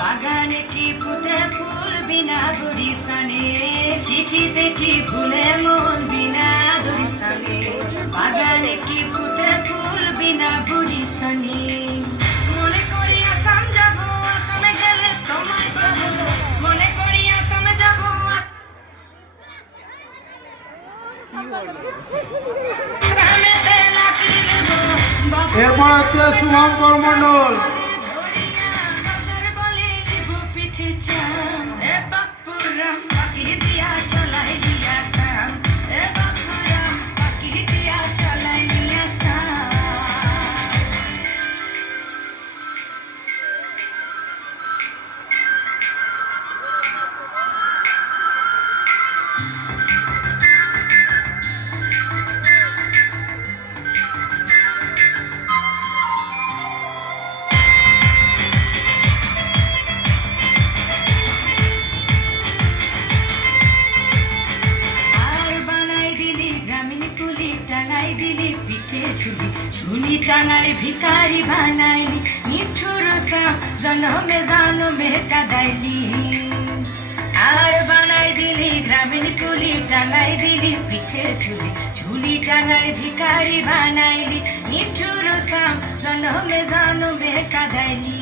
বাগানে কি ফুটে ফুল বিনা দরিসানে, চিঠিতে কি ভুলে মন বিনা দরিসানে, বাগানে কি ফুটে ফুল বিনা দরিসানে। মনে করি আসাম যাব, আসামে গেলে তোমায় পাবো, মনে করি আসামে যাব। এরপর হচ্ছে শুভঙ্কর মন্ডল। ঝুলি টাঙাই ভিকারি বানাইলি, নিঠুর জনমে জনমে কাদাইলি। আর বানাই দিলি গ্রামীণ কুলি, টাঙাই দিলি পিঠে ঝুলি, ঝুলি টাঙাই ভিকারি বানাইলি, নিঠুর জনমে জনমে কাদাইলি।